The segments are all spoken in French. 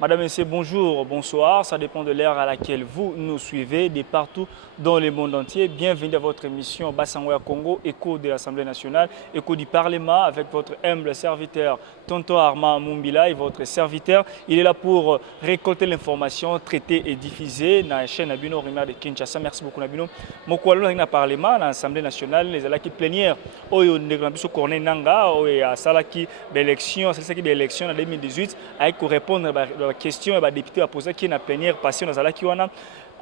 Madame, Messieurs, bonjour, bonsoir. Ça dépend de l'heure à laquelle vous nous suivez de partout dans le monde entier. Bienvenue à votre émission Bassangoya Congo, écho de l'Assemblée nationale, écho du Parlement avec votre humble serviteur Tonton Armand Mumbila et votre serviteur. Il est là pour récolter l'information, traiter et diffuser dans la chaîne Abino Rima de Kinshasa. Merci beaucoup Nabino. Mokwalo dans le Parlement, dans l'Assemblée nationale, les alaki plénières, Oyo Negambiso Corne Nanga, Oyo Salaki d'élection, c'est ça qui d'élection en 2018, avec répondre la question et député a posé qui na plénière passé dans la qui wana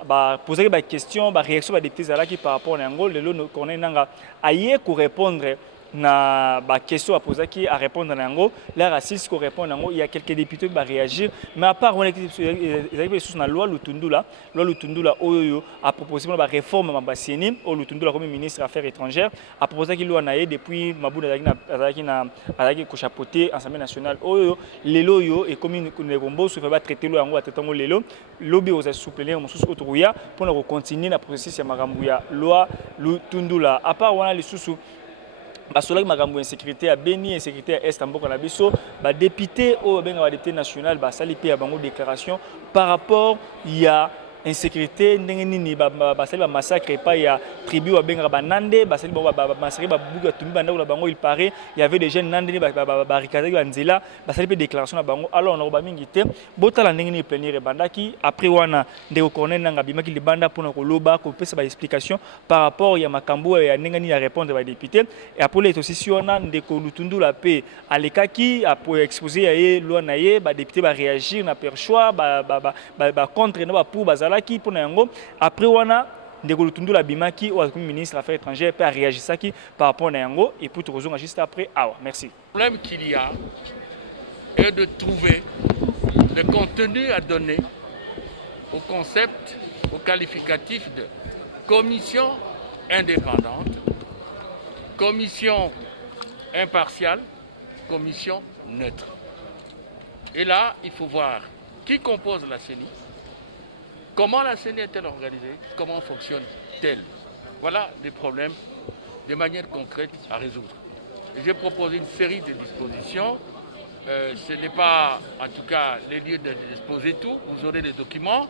ba poser des questions ba réaction ba député zalaki par rapport à ngol le no connaît nanga aye ko répondre na ba question à poser qui à répondre na ngo la raciste ko répondre ngo il y a quelques députés qui va réagir mais à part on est sur la loi Lutundula oyo a proposé ba réforme ma basini au Lutundula comme ministre affaires étrangères a proposé qu'il loi naé depuis mabuna azaki ko chapeauter Assemblée nationale oyo lelo yo et comme ne gombo se fait ba traiter loi ngo atetango lelo lobby aux suppléants mosusu autoruya pour continuer la processus ya makambu ya loi Lutundula à part wana les sous basolaki makambo insécurité à Beni insécurité à Est Mboka na biso ba député au benga député national ba sali pe ya bango déclaration par rapport ya insécurité ndenge nini basali ba massacre pas ya tribu wa benga banande basali ba massacre ba buga tumbi bandako na bango il paraît il y avait des jeunes nandeni barricade ba nzela basali pe déclaration na bango alors on ba mingi te botala ndenge ni plénière bandaki après wana ndeko corner nanga bimaki libanda pour ko loba ko pesa ba explication par rapport ya makambo ya ndenge ni ya répondre ba député et après les aussi si on a ndeko Lutundula pe alekaki pour exposer ya loi na ye ba député ba réagir na perchoir ba contre na ba pour bazala qui pour nango après wana ndeko Lutundula bimaki ou comme ministre affaires étrangères peut réagir ça qui par rapport à nango et pour te rejoindre juste après merci. Le problème qu'il y a est de trouver le contenu à donner au concept, au qualificatif de commission indépendante, commission impartiale, commission neutre. Et là, il faut voir qui compose la CENI, comment la CENI est-elle organisée, comment fonctionne-t-elle. Voilà des problèmes de manière concrète à résoudre. J'ai proposé une série de dispositions. Ce n'est pas, en tout cas, les lieux d'exposer tout. Vous aurez les documents.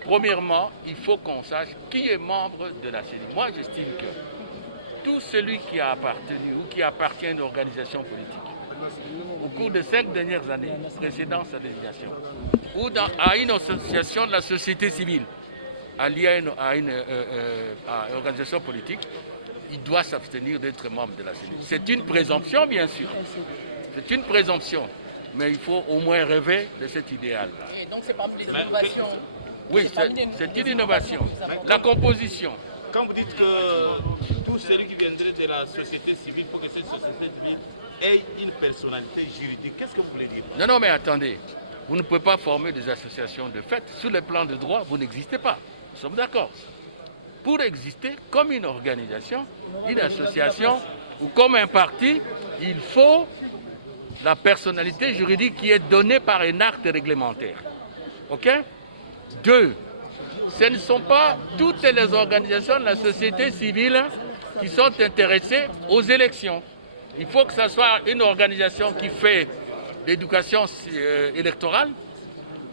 Premièrement, il faut qu'on sache qui est membre de la CENI. Moi, j'estime que tout celui qui a appartenu ou qui appartient à une organisation politique au cours des 5 dernières années précédant sa désignation ou à une association de la société civile alliée à une organisation politique, il doit s'abstenir d'être membre de la CENI. C'est une présomption, bien sûr. C'est une présomption. Mais il faut au moins rêver de cet idéal-là. Donc c'est pas une innovation. Oui, c'est une innovation. La composition. Quand vous dites que tout celui qui viendrait de la société civile, il faut que cette société civile ait une personnalité juridique, qu'est-ce que vous voulez dire? Non, mais attendez. Vous ne pouvez pas former des associations de fait. Sur le plan de droit, vous n'existez pas. Nous sommes d'accord. Pour exister comme une organisation, une association ou comme un parti, il faut la personnalité juridique qui est donnée par un acte réglementaire. OK? 2. Ce ne sont pas toutes les organisations de la société civile qui sont intéressées aux élections. Il faut que ce soit une organisation qui fait l'éducation électorale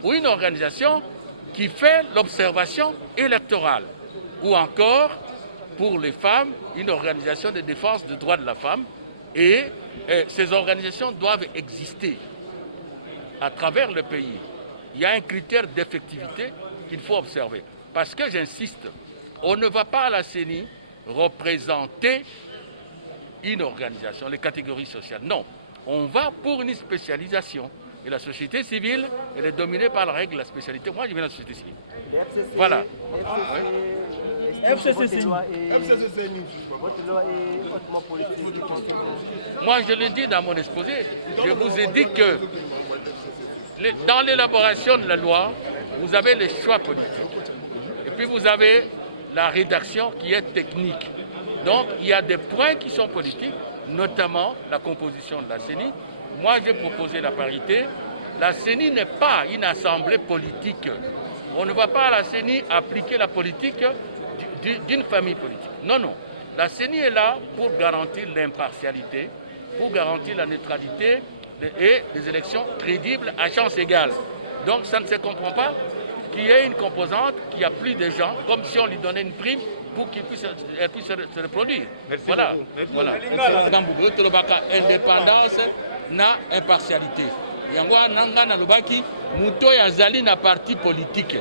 ou une organisation qui fait l'observation électorale. Ou encore, pour les femmes, une organisation de défense des droits de la femme. Et ces organisations doivent exister à travers le pays. Il y a un critère d'effectivité qu'il faut observer. Parce que j'insiste, on ne va pas à la CENI représenter une organisation, les catégories sociales. Non, on va pour une spécialisation. Et la société civile, elle est dominée par la règle de la spécialité. Moi, je viens de la société civile. Voilà. Moi, je l'ai dit dans mon exposé. Je vous ai dit que dans l'élaboration de la loi, vous avez les choix politiques. Et puis vous avez la rédaction qui est technique. Donc, il y a des points qui sont politiques, notamment la composition de la CENI. Moi, j'ai proposé la parité. La CENI n'est pas une assemblée politique. On ne va pas à la CENI appliquer la politique d'une famille politique. Non, non. La CENI est là pour garantir l'impartialité, pour garantir la neutralité et des élections crédibles à chance égale. Donc ça ne se comprend pas qu'il y ait une composante qui a plus de gens, comme si on lui donnait une prime pour qu'elle puisse se reproduire. Merci voilà. beaucoup. Merci. Voilà. Indépendance na impartialité. Yango nanga na lobaki muto yazali na parti politique.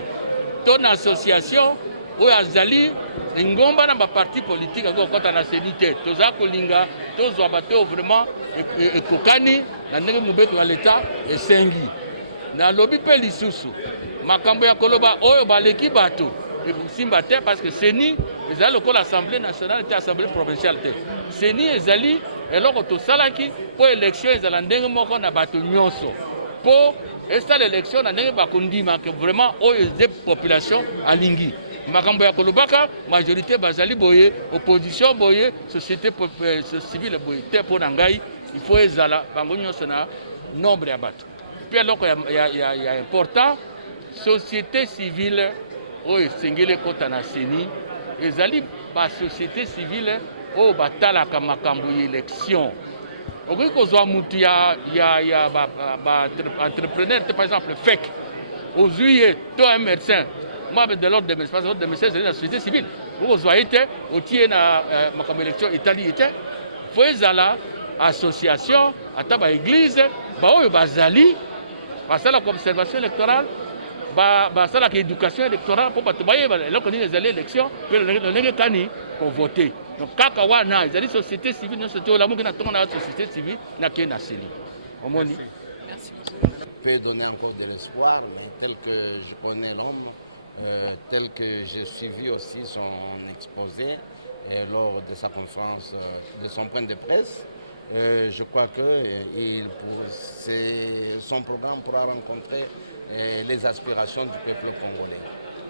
Ton association ou yazali ngomba na ba parti politique ko kota na senité. Toza kolinga tozwa bato vraiment ekokani na ndenge mobeko ya l'état esengi. Na lobi pe lisusu makambo ya koloba oyo baleki bato simba te parce que seni ezali lokola l'Assemblée nationale et l'Assemblée provinciale te. Seni ezali eloko tosalaki po élection ezala ndenge moko na bato nyonso. Po esta l'élection na ndenge bakondima que vraiment oyo de population alingi. Makambo ya kolobaka majorité bazali boye, opposition boye, société civile boye te po na ngai il faut ezala bango nyonso na nombre ya bato. Puis eloko ya important société civile oyo sengele kota na seni ezali ba société civile oyo batalaka makambo ya élection. Okoki kozwa mutu ya entrepreneur par exemple FEC ozwi ye to un médecin moi de l'ordre de médecins de médecins c'est la société civile okozwa ye te otie na makambo élection etali ete fo ezala association ata ba église baoyo bazali basalaka observation électorale basalaka éducation électorale mpo bato bayeba eloko nini ezali élection mpe lolenge kani pour voter. Donc kaka wana ezali société civile nyonso te olamuki na ntongo na société civile nakei na seli omoni. Peut donner encore de l'espoir, mais tel que je connais l'homme, tel que j'ai suivi aussi son exposé lors de sa conférence, de son point de presse, je crois que son programme pourra rencontrer les aspirations du peuple congolais.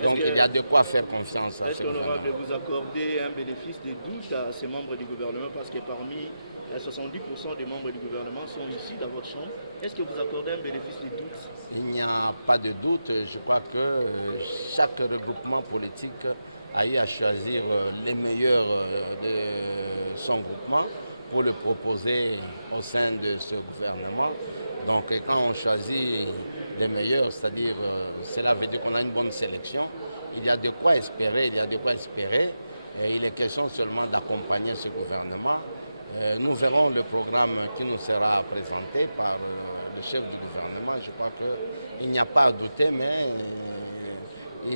Donc il y a de quoi faire confiance. Est-ce qu'honorable, vous accordez un bénéfice de doute à ces membres du gouvernement parce que parmi 70% des membres du gouvernement sont ici dans votre chambre. Est-ce que vous accordez un bénéfice de doute? Il n'y a pas de doute. Je crois que chaque regroupement politique a eu à choisir les meilleurs de son groupement pour le proposer au sein de ce gouvernement. Donc quand on choisit les meilleurs, c'est-à-dire cela veut dire qu'on a une bonne sélection, il y a de quoi espérer, Et il est question seulement d'accompagner ce gouvernement. Nous verrons le programme qui nous sera présenté par le chef du gouvernement. Je crois qu'il n'y a pas à douter, mais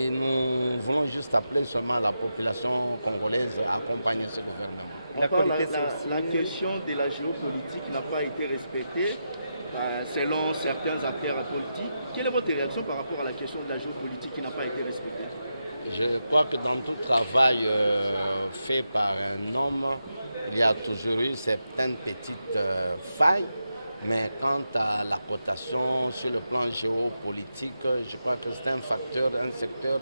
nous voulons juste appeler seulement la population congolaise à accompagner ce gouvernement. La question de la géopolitique n'a pas été respectée selon certains acteurs politiques. Quelle est votre réaction par rapport à la question de la géopolitique qui n'a pas été respectée? Je crois que dans tout travail fait par un homme, il y a toujours eu certaines petites failles, mais quant à la cotation sur le plan géopolitique, je crois que c'est un secteur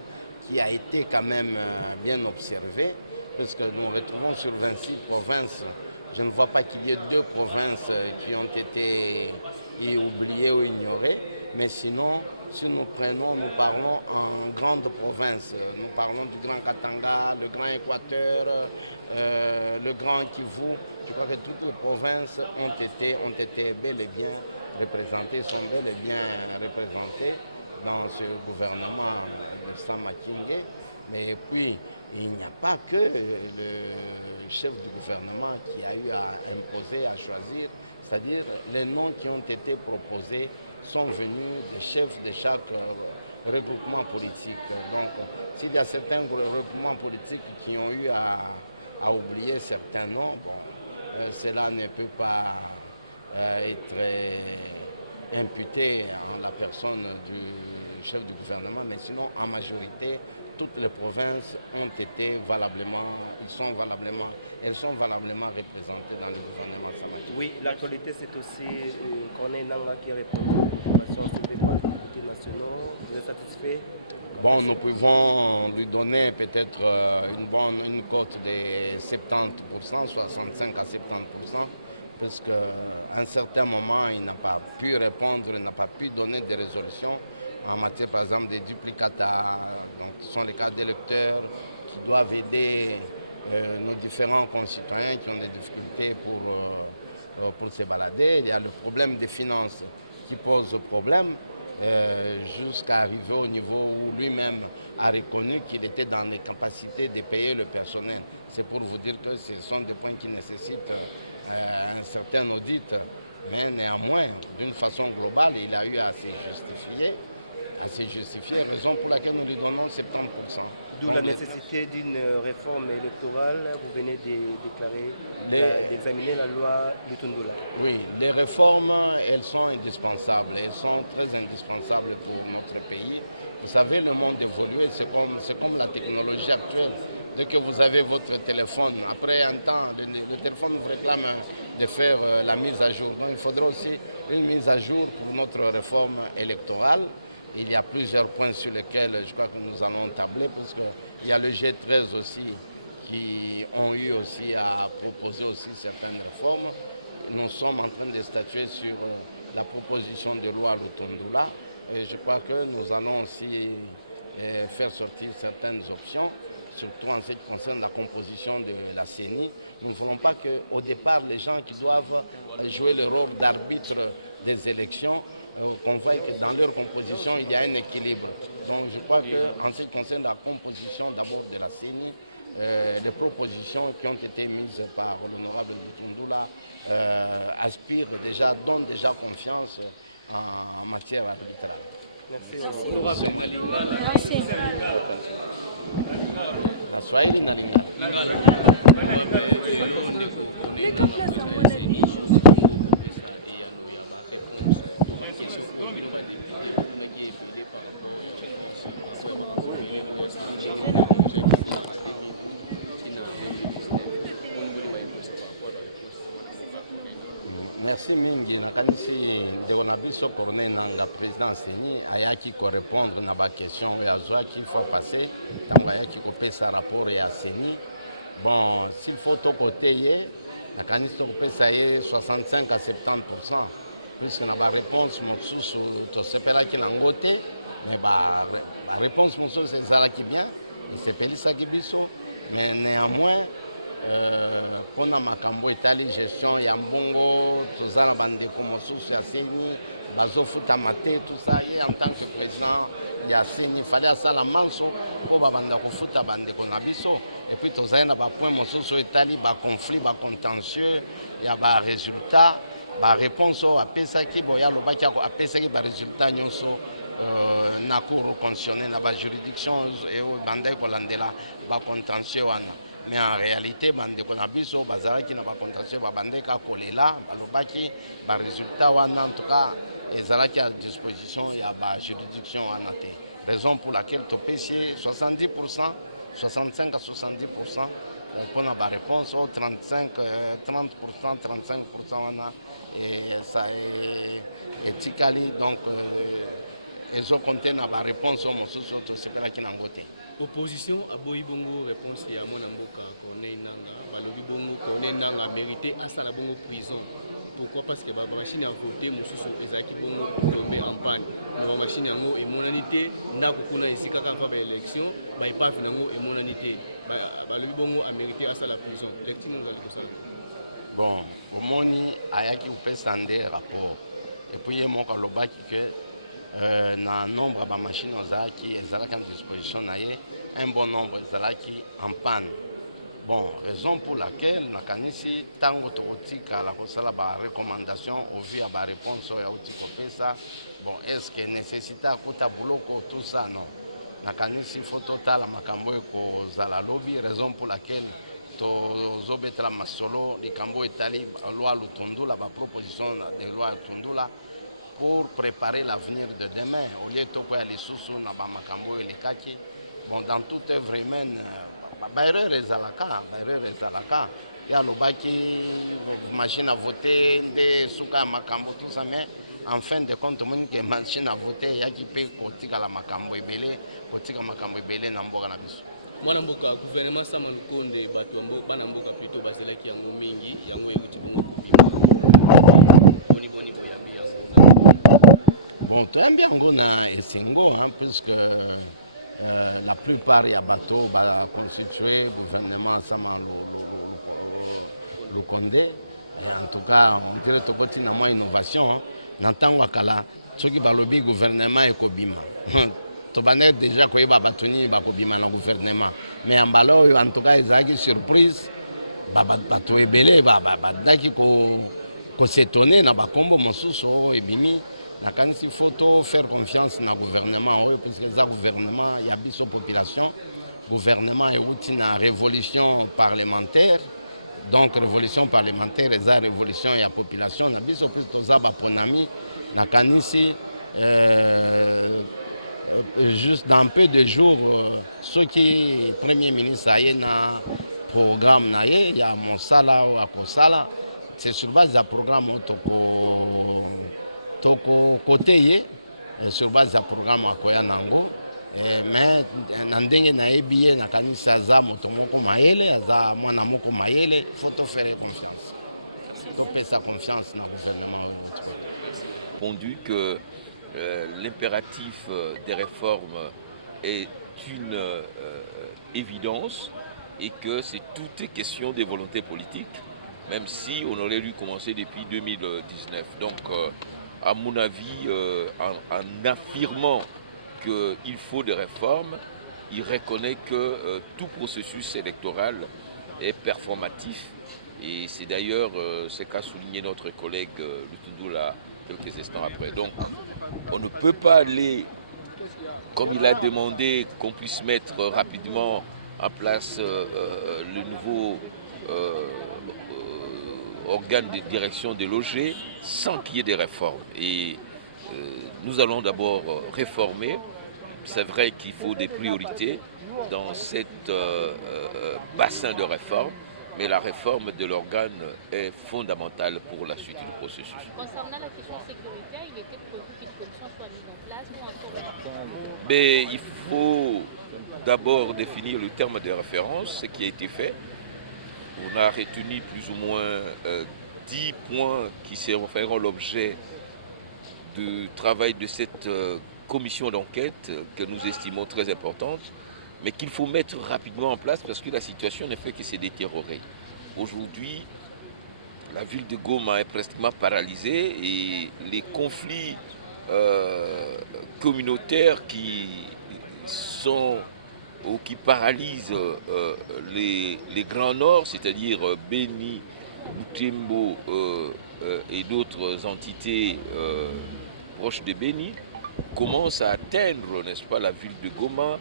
qui a été quand même bien observé, puisque nous retrouvons sur 26 provinces. Je ne vois pas qu'il y ait 2 provinces qui ont été oubliées ou ignorées, mais sinon, si nous parlons en grande province. Nous parlons du Grand Katanga, le Grand Équateur, le Grand Kivu. Je crois que toutes les provinces ont été bel et bien représentées, sont bel et bien représentées dans ce gouvernement de Samakingue. Mais puis, il n'y a pas que le chef du gouvernement qui a eu à imposer, à choisir, c'est-à-dire les noms qui ont été proposés sont venus des chefs de chaque regroupement politique. Donc, s'il y a certains regroupements politiques qui ont eu à oublier certains noms, cela ne peut pas être imputé à la personne du chef du gouvernement, mais sinon, en majorité, toutes les provinces ont été elles sont valablement représentées dans le gouvernement. Oui, l'actualité c'est aussi Corneille Nangaa qui répond aux informations souhaitées par les députés nationaux. Vous êtes satisfait? Bon, nous pouvons lui donner peut-être une cote de 70%, 65 à 70%, parce qu'à un certain moment, il n'a pas pu répondre, il n'a pas pu donner des résolutions en matière, par exemple, des duplicata, donc, qui sont les cas d'électeurs qui doivent aider nos différents concitoyens qui ont des difficultés pour se balader. Il y a le problème des finances qui pose problème. jusqu'à arriver au niveau où lui-même a reconnu qu'il était dans les capacités de payer le personnel. C'est pour vous dire que ce sont des points qui nécessitent un certain audit, mais néanmoins, d'une façon globale, il a eu à se justifier, raison pour laquelle nous lui donnons 70%. D'où la nécessité d'une réforme électorale. Vous venez de déclarer, d'examiner la loi Lutundula. Oui, les réformes, elles sont indispensables. Elles sont très indispensables pour notre pays. Vous savez, le monde évolue, c'est comme la technologie actuelle. Dès que vous avez votre téléphone, après un temps, le téléphone vous réclame de faire la mise à jour. Donc, il faudra aussi une mise à jour pour notre réforme électorale. Il y a plusieurs points sur lesquels je crois que nous allons tabler, parce qu'il y a le G13 aussi qui ont eu aussi à proposer aussi certaines réformes. Nous sommes en train de statuer sur la proposition de loi Lutundula et je crois que nous allons aussi faire sortir certaines options, surtout en ce qui concerne la composition de la CENI. Nous ne voulons pas qu'au départ, les gens qui doivent jouer le rôle d'arbitre des élections, qu'on voit que dans leur composition, il y a un équilibre. Donc je crois qu'en ce qui concerne la composition d'abord de la CENI, les propositions qui ont été mises par l'honorable Lutundula donnent déjà confiance en matière arbitrale. Merci. Merci mingi nakanisi ndeko na biso Corneille Nangaa président CENI ayaki korépondre na baquestion oyo azwaki fois passé ntango ayaki kopesa rapport ya CENI. Bon, s'il faut tokote ye nakanisi tokopesa ye 65 à 70%, puisque na baréponse mosusu tosepelaki nango te, mais baréponse mosusu ezalaki bien, esepelisaki biso, mais néanmoins mpona makambo etali gestion ya mbongo toza na bandeko mosusu ya CENI bazofutama te, tout ça ye en tant que président ya CENI fallait asala manso mpo babanda kofuta bandeko na biso. Et puis tozali na bapoint mosusu etali baconflit bacontentieux ya baresultat baréponse oyo apesaki boya alobaki apesaki baresultat nyonso na cour constitutionnelle na bajuridiction oyo bandaki kolandela bacontentieux wana. Mais en réalité, bandeko na biso bazalaki na bacontentieux babandeka kolela balobaki baresultat wana en tout cas ezalaki à disposition ya bajuridiction wana te, raison pour laquelle topesi 70%, 65 à 70% mpona baréponse oyo 30%, 35% wana ça etikali, donc ezokonte na baréponse oyo mosusu tosepelaki nango te. Opposition a boyi bongo réponse ya mwana mboka Corneille Nangaa balobi bongo Corneille Nangaa mérité asala bongo prison. Pourquoi? Parce que ba machine à voter mosusu ezalaki bongo tombé en panne. Na machine yango emonani te ndako kuna esika kaka ba élection ba epafi nango emonani te. Balobi bongo a mérité asala prison. Lecture ngalo kosala. Bon, omoni ayaki kopesa nde rapport et puis ye moko alobaki que na nombre ya bamachine ezalaki en disposition na ye, un bon nombre ezalaki en panne. Bon, raison pour laquelle nakanisi ntango tokotikala kosala barecommandation au vu ya baréponse oyo auti kopesa, bon, est-ce que nécessité akuta boloko tout ça, non. Nakanisi fo totala makambo ekozala lobi, raison pour laquelle tozobetela masolo likambo etali loi Lutundula, baproposition de loi Lutundula, pour préparer l'avenir de demain. Au lieu de quoi les sous na bamakambo elekaki, bon, dans toute œuvre humaine, erreur ezalaka, ya lobaki machine à voter de suka makambo tout ça, mais en fin de compte que machine à voter yaki pe kotika la makambo ebele, kotika makambo ebele na mboka na biso. Mwana mboka gouvernement Sama Lukonde bato bana mboka plutôt bazalaki yango mingi yango ekuti bongo kubima. Bon, toyambi yango na esengo, puisque la plupart ya bato baconstitué gouvernement Sama Lukonde. En tout cas, on dirait tokoti na mwa innovation na ntango akala soki balobi gouvernement ekobima tobandaki déjà koyeba batuni bakobima na gouvernement mais mbala oyo en tout cas ezalaki surprise bato ebele badaki kosetone na bakombo mosusu oyo ebimi nakanisi faut faire confiance na gouvernement oyo puisque eza gouvernement ya biso population gouvernement euti na révolution parlementaire. Donc révolution parlementaire et la révolution de la population. Nous avons plus de baponami, la canisi, juste dans peu de jours, ceux qui premier ministre a un programme, il y a mon sala ou à Kosala, c'est sur base d'un programme côté, sur base d'un programme à Koyanango. Mais nandenge na ebiye na kanisa za moto moko maele za mwana moko maele faut faire confiance. Faut faire sa confiance dans le gouvernement. Répondu que l'impératif des réformes est une évidence et que c'est toute question des volontés politiques, même si on aurait dû commencer depuis 2019. Donc, à mon avis, en affirmant qu'il faut des réformes, il reconnaît que tout processus électoral est performatif. Et c'est d'ailleurs ce qu'a souligné notre collègue Lutundoula quelques instants après. Donc on ne peut pas aller, comme il a demandé, qu'on puisse mettre rapidement en place le nouveau organe de direction des logés sans qu'il y ait des réformes. Et nous allons d'abord réformer. C'est vrai qu'il faut des priorités dans cet bassin de réforme, mais la réforme de l'organe est fondamentale pour la suite du processus. Concernant la question sécuritaire, il était prévu qu'une commission soit mise en place ou encore. Mais il faut d'abord définir le terme de référence, ce qui a été fait. On a retenu plus ou moins 10 points qui feront l'objet du travail de cette commission d'enquête que nous estimons très importante, mais qu'il faut mettre rapidement en place parce que la situation ne fait que se détériorer. Aujourd'hui, la ville de Goma est pratiquement paralysée et les conflits communautaires qui sont ou qui paralysent les Grands Nord, c'est-à-dire Beni, Butembo et d'autres entités proches de Beni, commencent à atteindre, n'est-ce pas, la ville de Goma,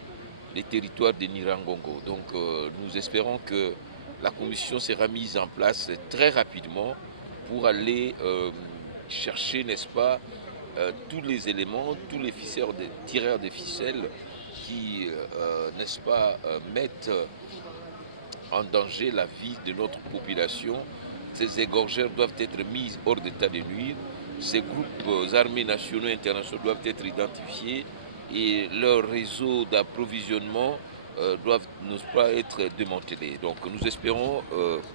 les territoires de Nirangongo. Donc nous espérons que la commission sera mise en place très rapidement pour aller chercher, n'est-ce pas, tous les éléments, tous les tireurs de ficelles qui, n'est-ce pas, mettent en danger la vie de notre population. Ces égorgeurs doivent être mis hors d'état de nuire. Ces groupes armés nationaux et internationaux doivent être identifiés et leurs réseaux d'approvisionnement doivent ne pas être démantelés. Donc nous espérons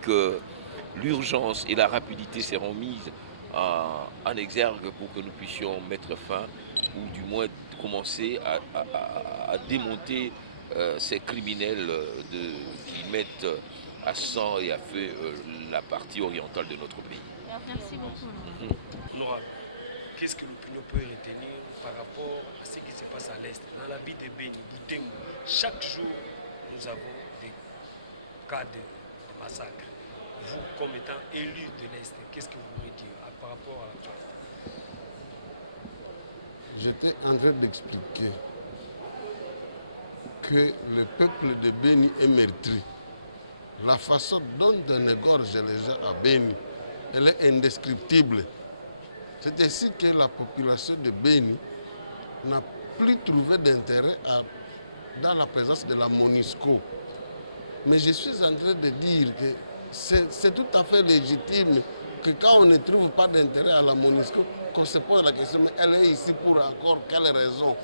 que l'urgence et la rapidité seront mises en exergue pour que nous puissions mettre fin ou du moins commencer à démonter ces criminels qui mettent à sang et à feu la partie orientale de notre pays. Merci beaucoup. Honorable, qu'est-ce que l'opinion peut retenir par rapport à ce qui se passe à l'Est? Dans la ville de Beni, Butembo, chaque jour, nous avons des cas de massacre. Vous, comme étant élu de l'Est, qu'est-ce que vous voulez dire par rapport à l'actualité? J'étais en train d'expliquer que le peuple de Beni est meurtri. La façon dont on égorge les gens à Beni, elle est indescriptible. C'est ainsi que la population de Beni n'a plus trouvé d'intérêt dans la présence de la MONUSCO. Mais je suis en train de dire que c'est tout à fait légitime que quand on ne trouve pas d'intérêt à la MONUSCO, qu'on se pose la question, mais elle est ici pour encore quelle raison?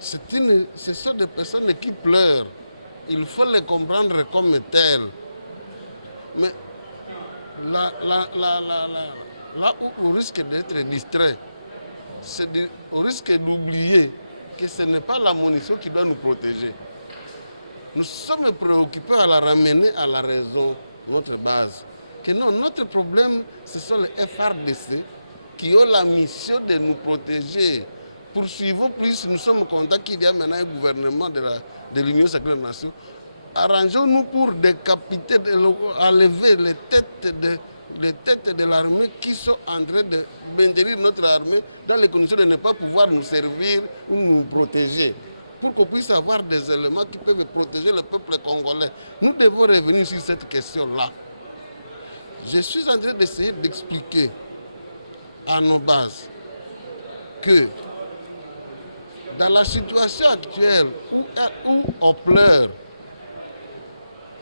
Ce sont des personnes qui pleurent. Il faut les comprendre comme telles. Mais là où on risque d'être distrait, on risque d'oublier que ce n'est pas la MONUSCO qui doit nous protéger. Nous sommes préoccupés à la ramener à la raison, notre base. Que non, notre problème, ce sont les FRDC qui ont la mission de nous protéger. Poursuivons plus, nous sommes contents qu'il y a maintenant un gouvernement de l'Union sacrée des Nations. Arrangeons-nous pour décapiter, enlever les têtes de l'armée qui sont en train de maintenir notre armée dans les conditions de ne pas pouvoir nous servir ou nous protéger. Pour qu'on puisse avoir des éléments qui peuvent protéger le peuple congolais. Nous devons revenir sur cette question-là. Je suis en train d'essayer d'expliquer à nos bases que dans la situation actuelle où on pleure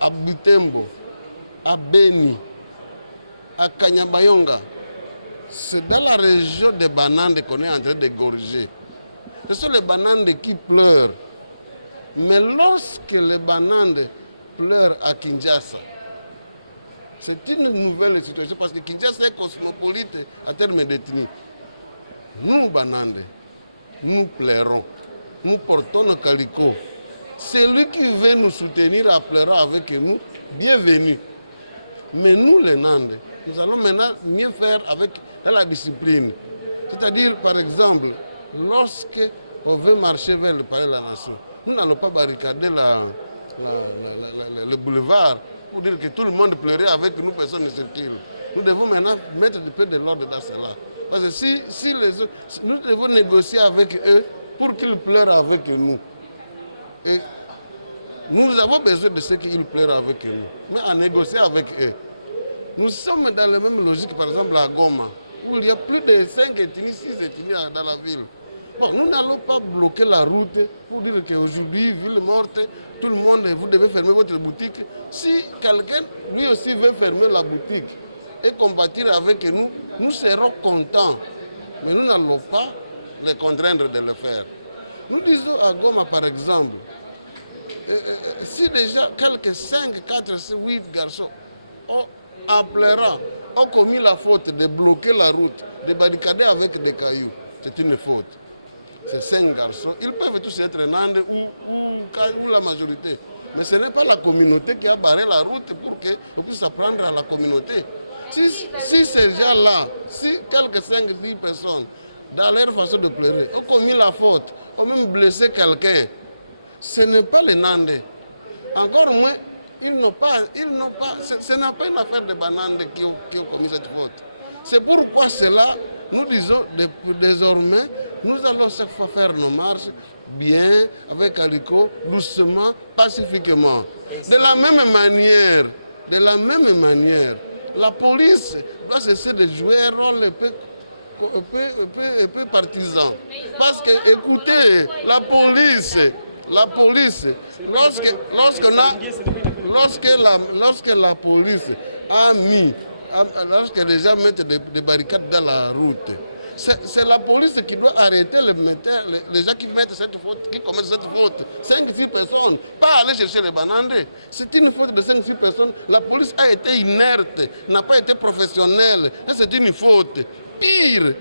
à Butembo, à Beni, à Kanyabayonga, c'est dans la région des Banandes qu'on est en train d'égorger. Ce sont les Banandes qui pleurent. Mais lorsque les Banandes pleurent à Kinshasa, c'est une nouvelle situation parce que Kinshasa est cosmopolite en termes d'ethnie. Nous, Banandes, nous pleurons, nous portons nos calicots. Celui qui veut nous soutenir en pleurant avec nous, bienvenue. Mais nous, les Nandes, nous allons maintenant mieux faire avec la discipline. C'est-à-dire, par exemple, lorsque on veut marcher vers le palais de la Nation, nous n'allons pas barricader le boulevard pour dire que tout le monde pleurait avec nous, personne ne circule. Nous devons maintenant mettre un peu de l'ordre dans cela. Parce que si les autres, nous devons négocier avec eux pour qu'ils pleurent avec nous. Et nous avons besoin de ce qu'ils pleurent avec nous. Mais en négociant avec eux, nous sommes dans la même logique, par exemple à Goma, où il y a plus de 5 ethnies, 6 ethnies dans la ville. Bon, nous n'allons pas bloquer la route pour dire qu'aujourd'hui, ville morte, tout le monde, vous devez fermer votre boutique. Si quelqu'un, lui aussi, veut fermer la boutique et combattre avec nous, nous serons contents. Mais nous n'allons pas les contraindre de le faire. Nous disons à Goma, par exemple, si déjà quelques 5, 4, 8 garçons en pleurant ont commis la faute de bloquer la route, de barricader avec des cailloux, c'est une faute. Ces 5 garçons, ils peuvent tous être Nandes ou la majorité. Mais ce n'est pas la communauté qui a barré la route pour qu'on puisse apprendre à la communauté. Si ces gens-là, si quelques 5-10 personnes, dans leur façon de pleurer, ont commis la faute, ont même blessé quelqu'un, ce n'est pas les Nandais. Encore moins, ils n'ont pas, ce n'est pas une affaire de Banandes qui ont commis cette faute. C'est pourquoi cela, nous disons désormais, nous allons faire nos marches bien, avec Aliko, doucement, pacifiquement. De la même manière, la police doit cesser de jouer un rôle un peu partisan. Parce que, écoutez, la police, lorsque la police a mis, lorsque les gens mettent des barricades dans la route, c'est la police qui doit arrêter les gens qui commettent cette faute. 5-6 personnes, pas aller chercher les Banandes. C'est une faute de 5-6 personnes. La police a été inerte, n'a pas été professionnelle. Et c'est une faute. Pire,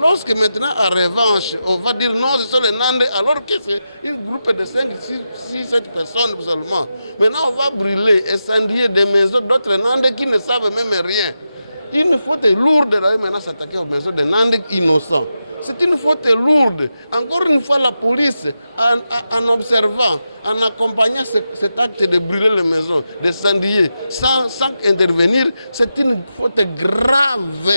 lorsque maintenant, en revanche, on va dire non, ce sont les Nandes, alors que c'est un groupe de 5, 6, 7 personnes seulement. Maintenant, on va brûler, incendier des maisons d'autres Nandes qui ne savent même rien. Une faute lourde d'aller maintenant s'attaquer aux maisons des Nandes innocents. C'est une faute lourde. Encore une fois, la police, en observant, en accompagnant cet acte de brûler les maisons, d'incendier, sans intervenir, c'est une faute grave,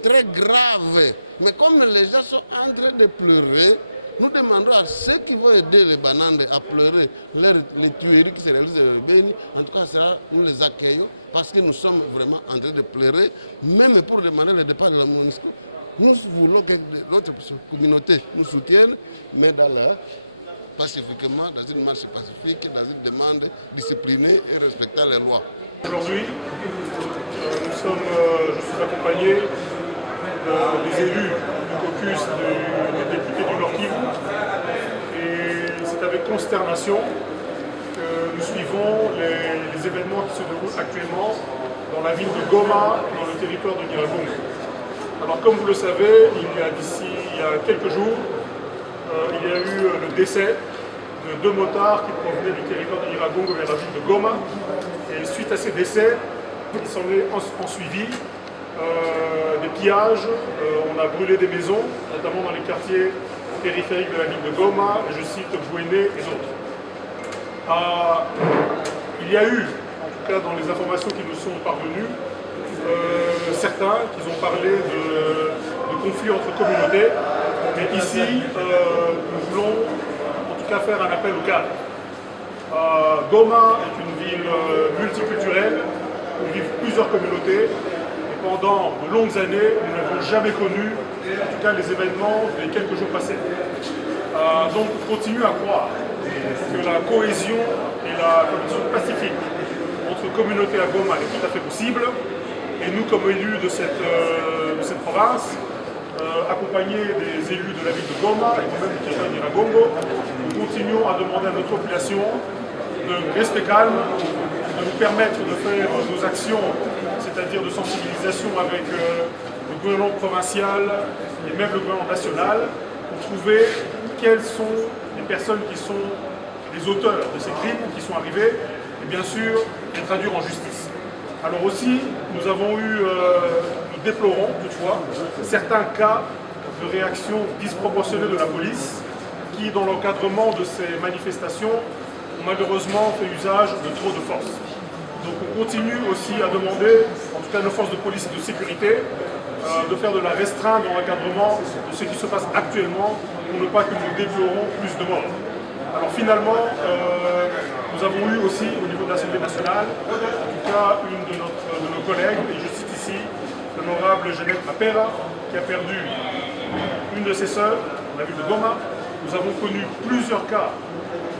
très grave. Mais comme les gens sont en train de pleurer, nous demandons à ceux qui vont aider les Banandes à pleurer les tueries qui se réalisent au Béni. En tout cas, nous les accueillons parce que nous sommes vraiment en train de pleurer, même pour demander le départ de la MONUSCO. Nous voulons que notre communauté nous soutienne, mais pacifiquement, dans une marche pacifique, dans une demande disciplinée et respectant les lois. Aujourd'hui, je suis accompagné des élus du caucus des députés du Nord Kivu, et c'est avec consternation que nous suivons les événements qui se déroulent actuellement dans la ville de Goma, dans le territoire de Nyiragongo. Alors comme vous le savez, il y a quelques jours, il y a eu le décès de 2 motards qui provenaient du territoire de Nyiragongo vers la ville de Goma. Et suite à ces décès, il s'en est en suivi des pillages, on a brûlé des maisons, notamment dans les quartiers périphériques de la ville de Goma, je cite Bouéné et d'autres. Il y a eu, en tout cas dans les informations qui nous sont parvenues, certains qui ont parlé de conflits entre communautés, mais ici, nous voulons en tout cas faire un appel au calme. Goma est une ville multiculturelle où vivent plusieurs communautés et pendant de longues années, nous n'avons jamais connu, en tout cas, les événements des quelques jours passés. Donc, on continue à croire que la cohésion et la cohésion pacifique entre communautés à Goma est tout à fait possible. Et nous, comme élus de cette province, accompagnés des élus de la ville de Goma et même du territoire d'Iragongo, nous continuons à demander à notre population de rester calme, de nous permettre de faire nos actions, c'est-à-dire de sensibilisation avec le gouvernement provincial et même le gouvernement national, pour trouver quelles sont les personnes qui sont les auteurs de ces crimes qui sont arrivés, et bien sûr les traduire en justice. Alors aussi, nous déplorons toutefois certains cas de réaction disproportionnée de la police qui, dans l'encadrement de ces manifestations, ont malheureusement fait usage de trop de force. Donc on continue aussi à demander, en tout cas à nos forces de police et de sécurité, de faire de la restreinte dans l'encadrement de ce qui se passe actuellement pour ne pas que nous déplorons plus de morts. Alors finalement, nous avons eu aussi au niveau de l'Assemblée nationale, en tout cas une de nos collègues, et je cite ici l'honorable Jeannette Mapera, qui a perdu une de ses sœurs dans la ville de Goma. Nous avons connu plusieurs cas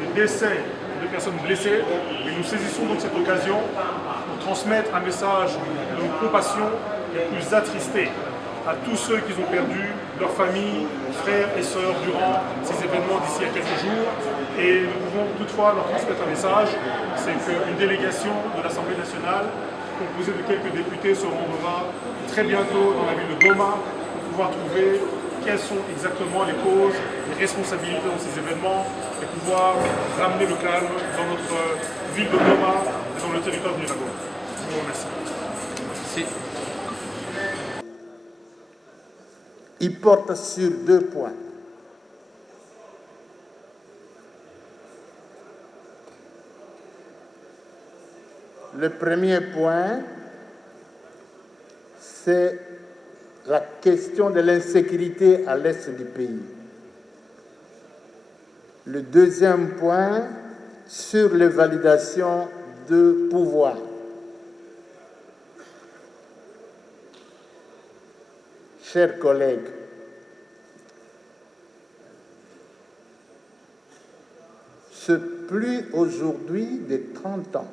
de décès de personnes blessées et nous saisissons donc cette occasion pour transmettre un message de compassion les plus attristés à tous ceux qui ont perdu leur famille, frères et sœurs durant ces événements d'ici à quelques jours. Et nous pouvons toutefois leur transmettre un message, c'est qu'une délégation de l'Assemblée nationale, composée de quelques députés, se rendra très bientôt dans la ville de Goma pour pouvoir trouver quelles sont exactement les causes, les responsabilités dans ces événements et pouvoir ramener le calme dans notre ville de Goma et dans le territoire de l'Iragongo. Je vous remercie. Merci. Il porte sur 2 points. Le premier point, c'est la question de l'insécurité à l'est du pays. Le deuxième point, sur les validations de pouvoir. Chers collègues, c'est plus aujourd'hui de 30 ans.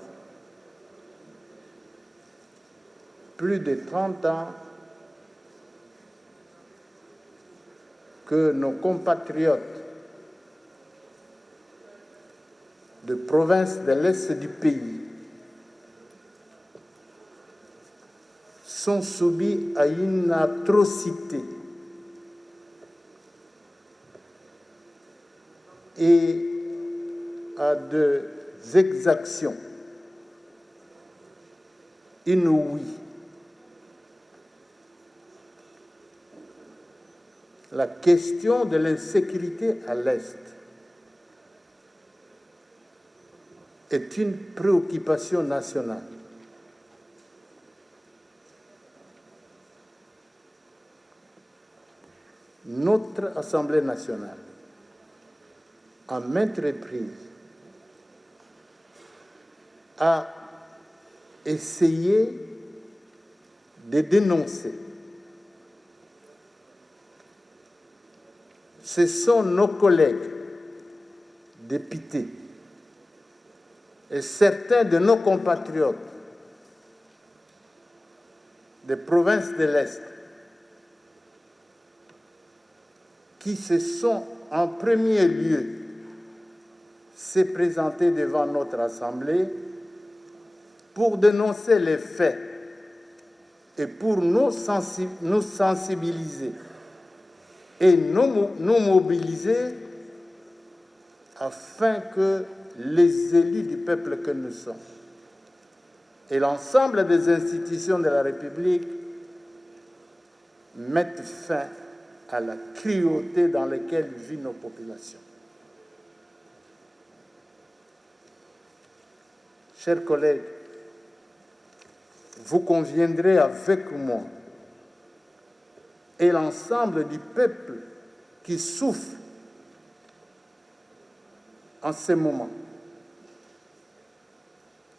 Plus de 30 ans que nos compatriotes de provinces de l'Est du pays sont soumis à une atrocité et à des exactions inouïes. La question de l'insécurité à l'Est est une préoccupation nationale. Notre Assemblée nationale, à maintes reprises, a essayé de dénoncer. Ce sont nos collègues députés et certains de nos compatriotes des provinces de l'Est qui se sont en premier lieu se présentés devant notre Assemblée pour dénoncer les faits et pour nous sensibiliser et nous mobiliser afin que les élus du peuple que nous sommes et l'ensemble des institutions de la République mettre fin à la cruauté dans laquelle vivent nos populations. Chers collègues, vous conviendrez avec moi et l'ensemble du peuple qui souffre en ce moment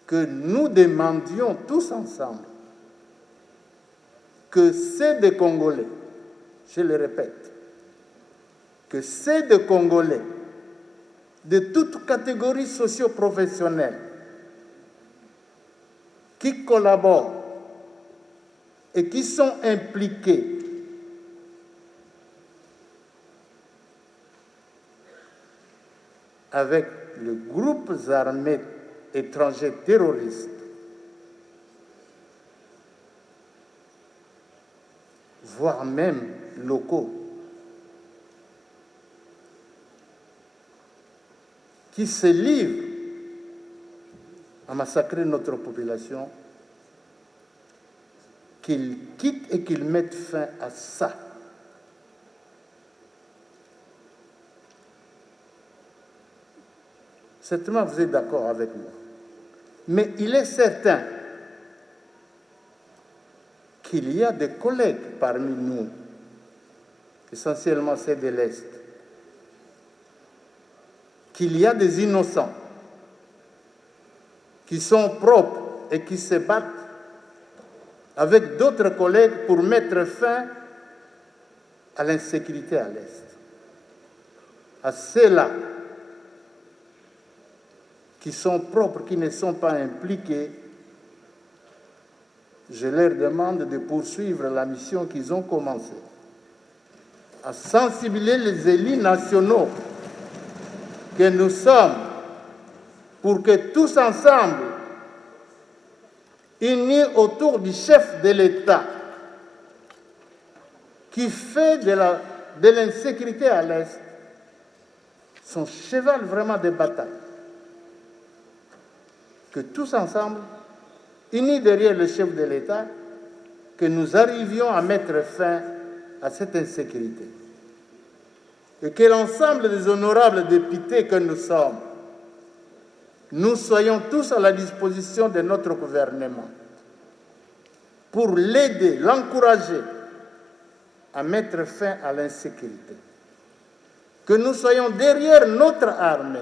que nous demandions tous ensemble que ces deux Congolais, je le répète, que ces deux Congolais de toutes catégories socio-professionnelles qui collaborent et qui sont impliqués avec les groupes armés étrangers terroristes, voire même locaux, qui se livrent à massacrer notre population, qu'ils quittent et qu'ils mettent fin à ça. Certainement, vous êtes d'accord avec moi. Mais il est certain qu'il y a des collègues parmi nous, essentiellement ceux de l'Est, qu'il y a des innocents qui sont propres et qui se battent avec d'autres collègues pour mettre fin à l'insécurité à l'Est. À ceux-là qui sont propres, qui ne sont pas impliqués, je leur demande de poursuivre la mission qu'ils ont commencée, à sensibiliser les élus nationaux que nous sommes pour que tous ensemble, unis autour du chef de l'État qui fait de l'insécurité à l'Est son cheval vraiment de bataille, que tous ensemble, unis derrière le chef de l'État, que nous arrivions à mettre fin à cette insécurité. Et que l'ensemble des honorables députés que nous sommes, nous soyons tous à la disposition de notre gouvernement pour l'aider, l'encourager à mettre fin à l'insécurité. Que nous soyons derrière notre armée,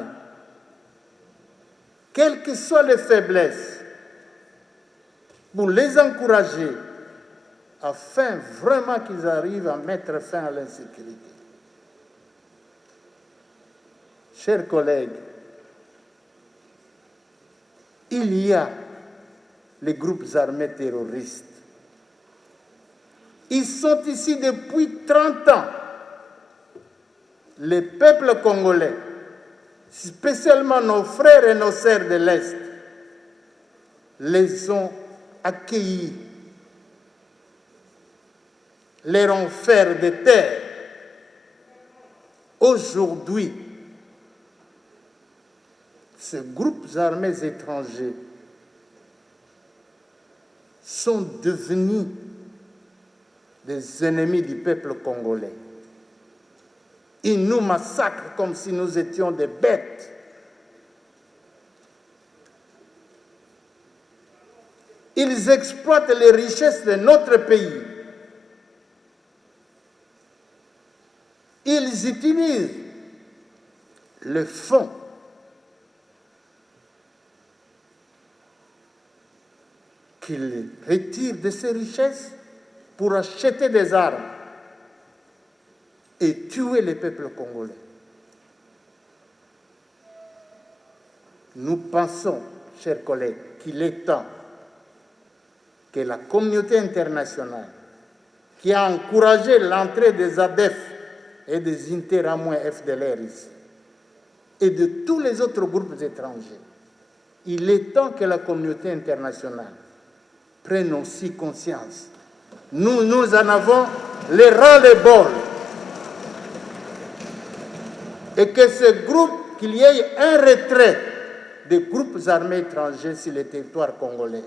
quelles que soient les faiblesses, pour les encourager afin vraiment qu'ils arrivent à mettre fin à l'insécurité. Chers collègues, il y a les groupes armés terroristes. Ils sont ici depuis 30 ans. Les peuples congolais, spécialement nos frères et nos sœurs de l'Est, les ont accueillis, les ont offert des terres. Aujourd'hui, ces groupes armés étrangers sont devenus des ennemis du peuple congolais. Ils nous massacrent comme si nous étions des bêtes. Ils exploitent les richesses de notre pays. Ils utilisent le fonds qu'ils retirent de ces richesses pour acheter des armes et tuer les peuples congolais. Nous pensons, chers collègues, qu'il est temps que la communauté internationale, qui a encouragé l'entrée des ADF et des Interahamwe FDLR ici, et de tous les autres groupes étrangers, il est temps que la communauté internationale prenne aussi conscience. Nous en avons les ras-le-bol. Et que ce groupe, qu'il y ait un retrait des groupes armés étrangers sur le territoire congolais,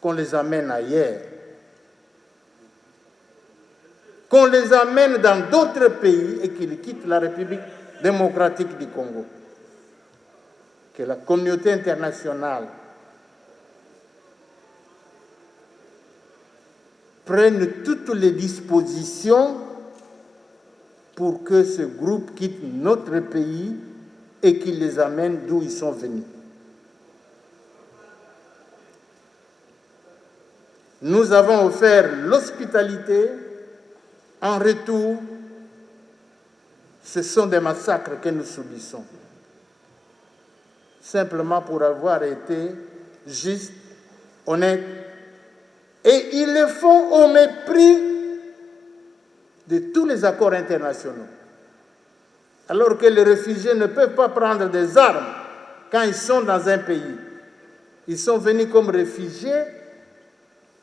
qu'on les amène ailleurs. qu'on les amène dans d'autres pays et qu'ils quittent la République démocratique du Congo. Que la communauté internationale prenne toutes les dispositions pour que ce groupe quitte notre pays et qu'il les amène d'où ils sont venus. Nous avons offert l'hospitalité. En retour, ce sont des massacres que nous subissons. Simplement pour avoir été juste, honnête. Et ils le font au mépris de tous les accords internationaux. Alors que les réfugiés ne peuvent pas prendre des armes quand ils sont dans un pays. Ils sont venus comme réfugiés.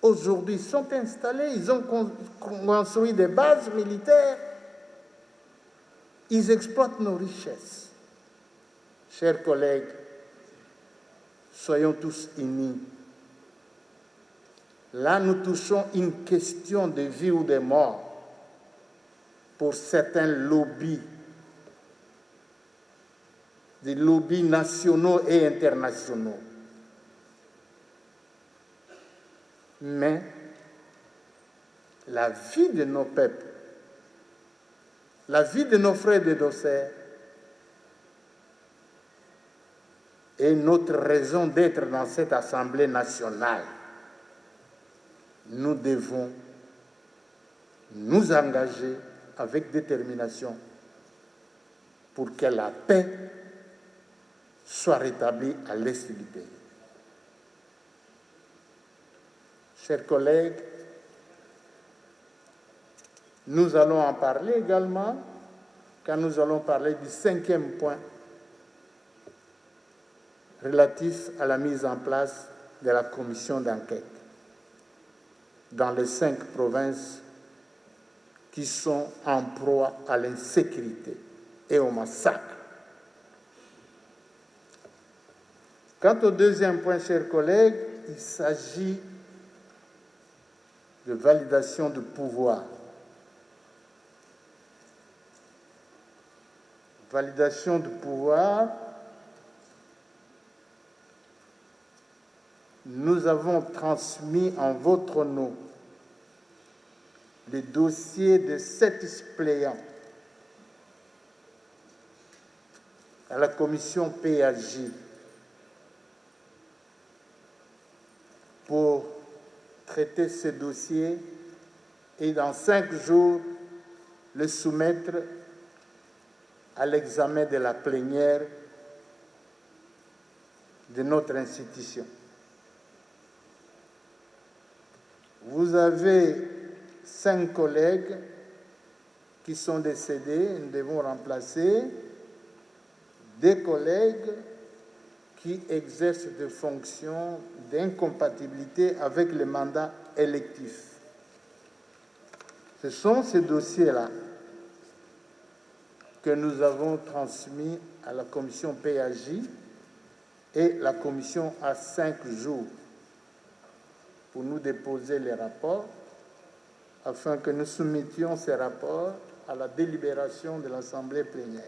Aujourd'hui, ils sont installés, ils ont construit des bases militaires. Ils exploitent nos richesses. Chers collègues, soyons tous unis. Là, nous touchons une question de vie ou de mort pour certains lobbies, des lobbies nationaux et internationaux. Mais la vie de nos peuples, la vie de nos frères de Dosser est notre raison d'être dans cette Assemblée nationale. Nous devons nous engager avec détermination pour que la paix soit rétablie à l'est du pays. Chers collègues, nous allons en parler également quand nous allons parler du 5e point relatif à la mise en place de la commission d'enquête dans les 5 provinces qui sont en proie à l'insécurité et au massacre. Quant au 2e point, chers collègues, il s'agit de validation du pouvoir. Validation du pouvoir, nous avons transmis en votre nom les dossiers de 7 suppléants à la commission PAJ pour traiter ce dossier et dans 5 jours le soumettre à l'examen de la plénière de notre institution. Vous avez 5 collègues qui sont décédés, nous devons remplacer 2 collègues qui exercent des fonctions d'incompatibilité avec le mandat électif. Ce sont ces dossiers-là que nous avons transmis à la commission PAJ et la commission a 5 jours pour nous déposer les rapports afin que nous soumettions ces rapports à la délibération de l'Assemblée plénière.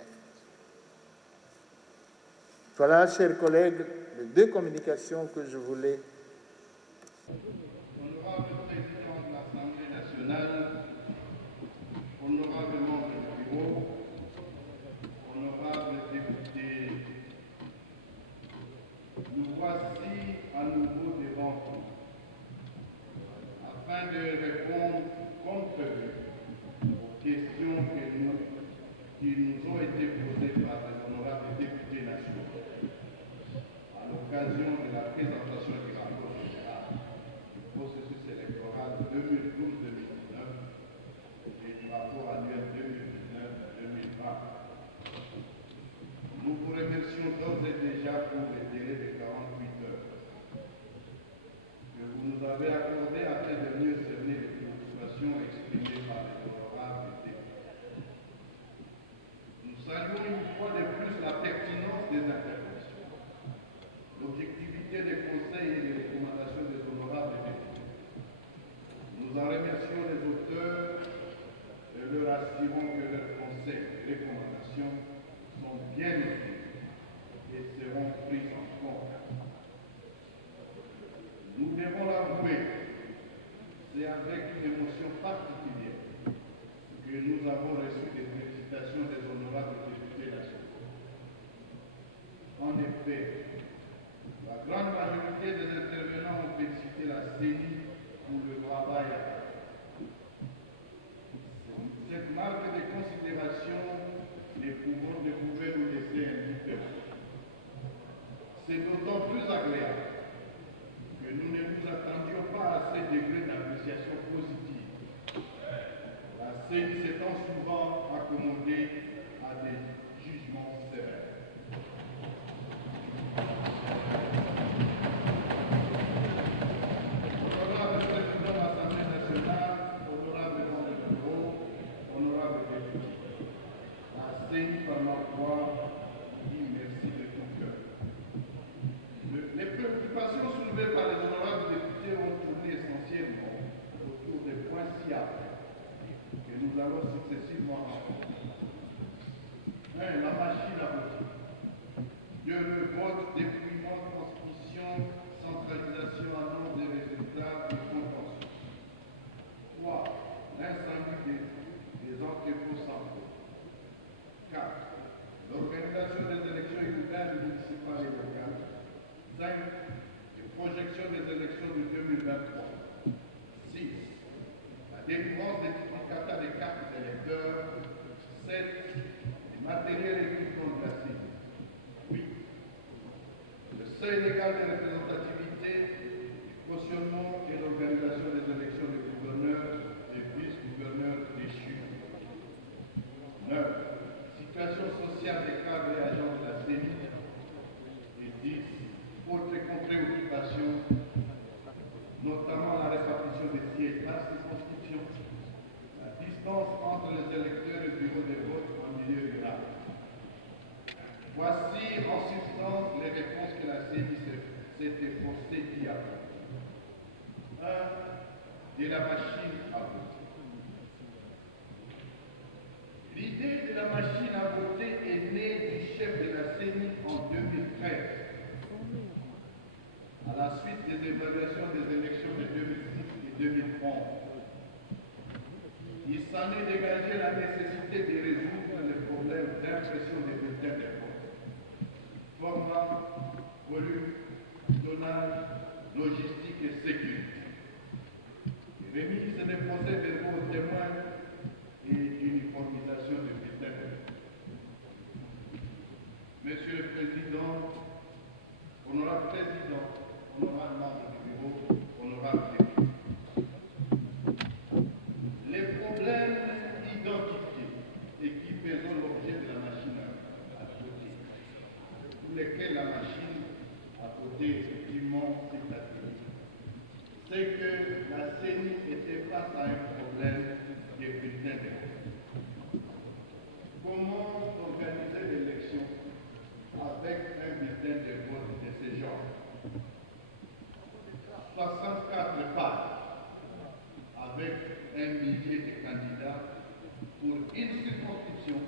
Voilà, chers collègues, les 2 communications que je voulais. Honorable président de l'Assemblée nationale, honorable membre du bureau, honorable député, nous voici à nouveau devant vous afin de répondre compte tenu aux questions qui nous ont été posées par les honorables députés nationaux à l'occasion de la présentation du rapport général du processus électoral 2012-2019 et du rapport annuel 2019-2020. Nous vous remercions d'ores et déjà pour le délai de 48 heures que vous nous avez accordé afin de mieux cerner les préoccupations exprimées par les honorables députés. Nous saluons une fois de plus la pertinence des interventions, l'objectivité des conseils et des recommandations des honorables députés. Nous en remercions les auteurs fait. La grande majorité des intervenants ont félicité la CENI pour le travail à faire. Cette marque de considération ne pouvait nous laisser indifférents. C'est d'autant plus agréable que nous ne nous attendions pas à ces degrés d'appréciation positive. La CENI s'étant souvent accommodée à des jugements sévères. Honorable Président de l'Assemblée nationale, honorable membre du bureau, honorable député, la CENI par ma voix dit merci de tout cœur. Les préoccupations soulevées par les honorables députés ont tourné essentiellement autour des points fiables que nous allons successivement rencontrer. 1. La machine à voter. 2. Le vote, dépouillement, transmission, centralisation, annonce des résultats et convention. 3. L'incendie des entrepôts centraux. 4. L'organisation des élections urbaines, municipales et locales. 5. Les projections des élections de 2023. 6. La délivrance des duplicata des cartes d'électeurs. 7. Les matériels et équipements de la CENI. 8. Le seuil légal de représentativité, le cautionnement et l'organisation des élections de gouverneurs et vice-gouverneurs déchus. 9. Situation sociale des cadres et agents de la CENI. Et 10. Autres préoccupations, notamment la répartition des sièges par circonscription, la distance entre les électeurs et le bureau de vote en milieu rural. Voici en substance les réponses que la CENI s'est efforcée d'y apporter. 1. De la machine à voter. L'idée de la machine à voter est née du chef de la CENI en 2013. À la suite des évaluations des élections de 2006 et 2011. Il s'en est dégagé la nécessité de résoudre les problèmes d'impression des bulletins de vote. Format, volume, donnage, logistique et sécurité. Remise des procès-verbaux aux témoins et uniformisation des bulletins de vote. Monsieur le Président, honorable Président, honorable membre du bureau, honorable député. Les problèmes identifiés et qui faisaient l'objet de la machine à voter, pour lesquels la machine à voter effectivement s'est attirée, c'est que la CENI était face à un problème des bulletins de vote. Comment organiser l'élection avec un bulletin de vote de ce genre? 64 pages avec un millier de candidats pour une circonscription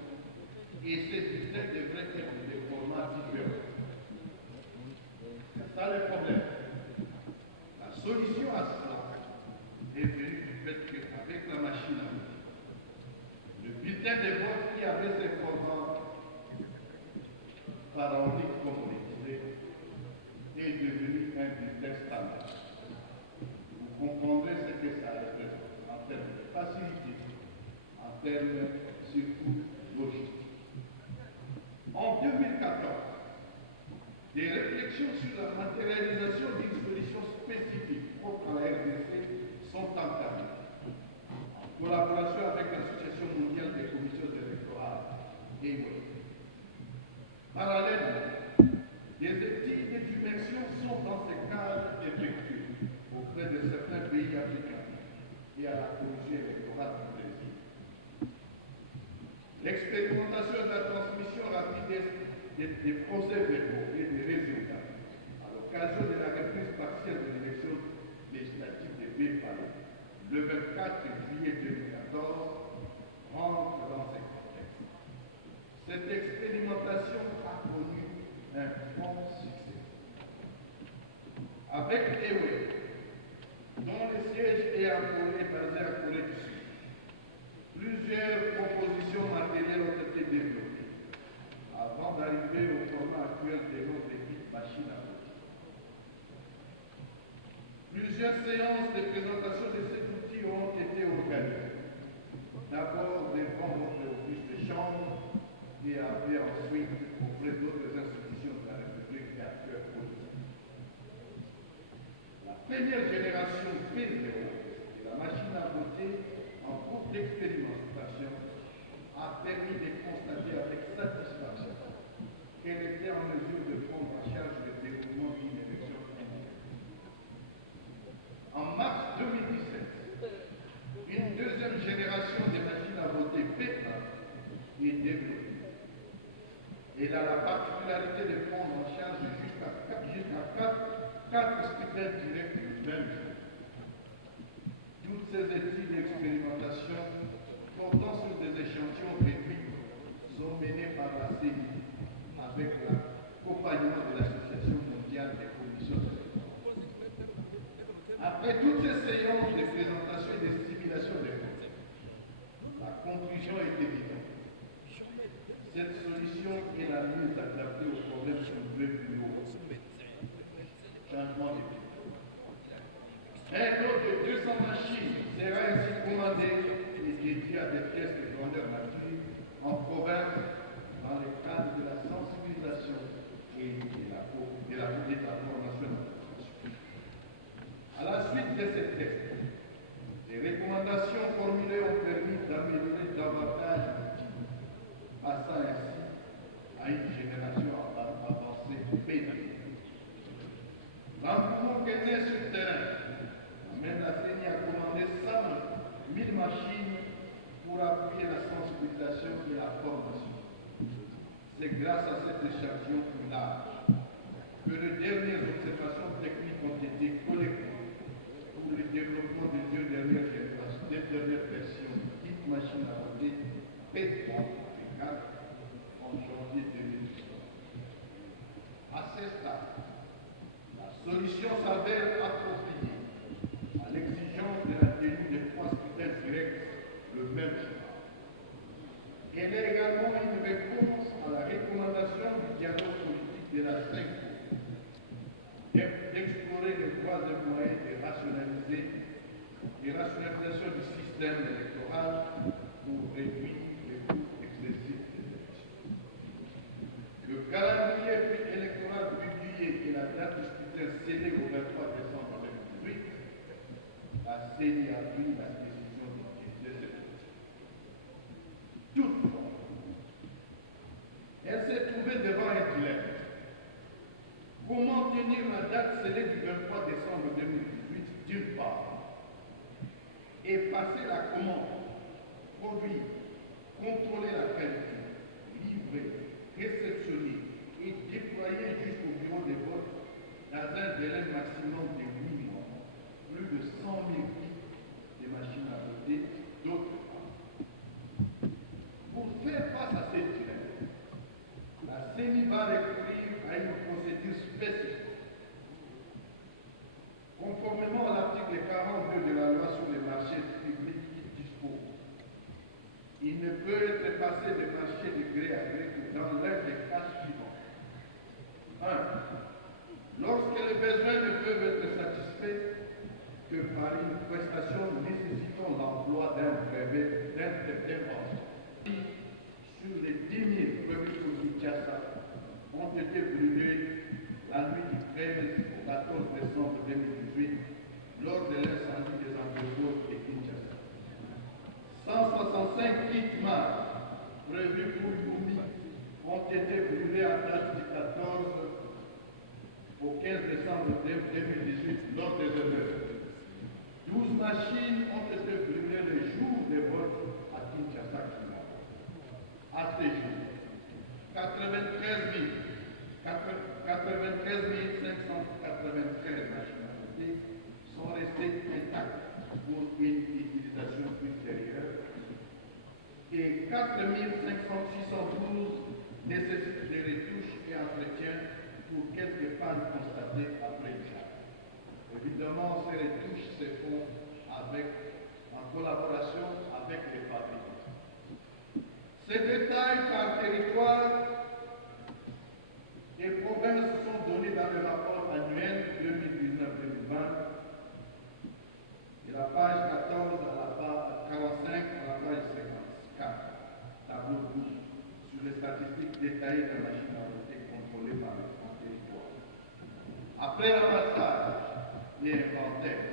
et ces bulletins devraient être de formats différents. C'est ça le problème. La solution à cela est venue du fait qu'avec la machine à voter, le bulletin de vote qui avait ses formats pharaoniques, comme on le disait, est devenu un bulletin standard. Vous comprendrez ce que ça représente en termes de facilité, en termes surtout logistiques. En 2014, des réflexions sur la matérialisation d'une solution spécifique propre à la RDC sont entamées, en collaboration avec l'Association mondiale des commissions électorales et parallèlement, des études d'immersion sont dans ces cadres effectuées auprès de certains pays africains et à la Commission électorale du Brésil. L'expérimentation de la transmission rapide des procès-verbaux et des résultats à l'occasion de la reprise partielle de l'élection législative de Bépalais le 24 juillet 2014 rentre dans ces contextes. Cette expérimentation a connu un grand succès. Avec EWE, dont le siège est basé à Corée du Sud, plusieurs propositions matérielles ont été développées avant d'arriver au format actuelle de nos équipes machines à voter. Plusieurs séances de présentation de cet outil ont été organisées. D'abord devant notre office de chambre et après ensuite auprès d'autres institutions de la République et acteurs politiques. La première génération P0 de la machine à voter en cours d'expérimentation a permis de constater avec satisfaction qu'elle était en mesure de prendre en charge le déroulement d'une élection indienne. En mars 2017, une deuxième génération de machines à voter P1 est développée. Elle a la particularité de prendre en charge jusqu'à 4 scrutins directs du même jour. Toutes ces études d'expérimentation portant sur des échantillons réduits sont menées par la CENI avec l'accompagnement de l'Association mondiale des commissions électorales. Après toutes ces séances de présentation et de simulation des votes, la conclusion est évidente. Cette solution est la mieux adaptée aux problèmes soulevés plus haut. Changement de type. Un lot de 200 machines sera ainsi commandé et dédié à des pièces de grandeur nature en province dans le cadre de la sensibilisation et de la formation. À la suite de ces tests, les recommandations formulées ont permis d'améliorer davantage l'outil, passant ainsi à une génération avancée pénale. L'engouement qu'est né sur le terrain amène la CENI à commander 100 000 machines pour appuyer la sensibilisation et la formation. C'est grâce à cet échantillon plus large que les dernières observations techniques ont été collectées pour le développement des deux dernières versions dites machines à voter P3 et 4 en janvier 2018. À ce stade, la solution s'avère appropriée à l'exigence de la tenue des 3 scrutins directs le même jour. Elle est également une réponse à la recommandation du dialogue politique de la CENCO d'explorer les voies et moyens de rationalisation du système électoral pour réduire les coûts excessifs des élections. Le calendrier électoral publié et la date du scrutin scellée au 23 décembre 2018, la CENI a pris la décision d'utiliser cette outil. Toutefois, elle s'est trouvée devant un dilemme. Comment tenir la date scellée du 23 décembre 2018 d'une part et passer la commande, produire, contrôler la qualité, livrer, réceptionner et déployer jusqu'au bureau des votes dans un délai maximum de 8 mois, plus de 100 000 kits de machines à voter d'autre part. Pour faire face à cette dilemme, la CENI va recourir à une procédure spécifique. Conformément à l'article 42 de la loi sur les marchés publics qui dispose, il ne peut être passé de marché de gré à gré que dans l'un des cas suivants. 1. Lorsque les besoins ne peuvent être satisfaits que par une prestation nécessitant l'emploi d'un brevet d'intervention. Sur les 10 000 brevets pour Kinshasa ont été brûlés la nuit du 13 au 14 décembre 2018 lors de l'incendie des entrepôts de Kinshasa. 165 kits marques prévus pour Lumi ont été brûlés à date du 14 au 15 décembre 2018 lors des heures. 12 machines ont été brûlées le jour des votes à Kinshasa. À ce jour, 93 593 machines à voter sont restées intactes pour une utilisation ultérieure et 4 612 nécessitent des retouches et entretiens pour quelques pannes constatées après le charge. Évidemment, ces retouches se font en collaboration avec les fabricants. Ces détails par territoire et Après ramassage et inventaire,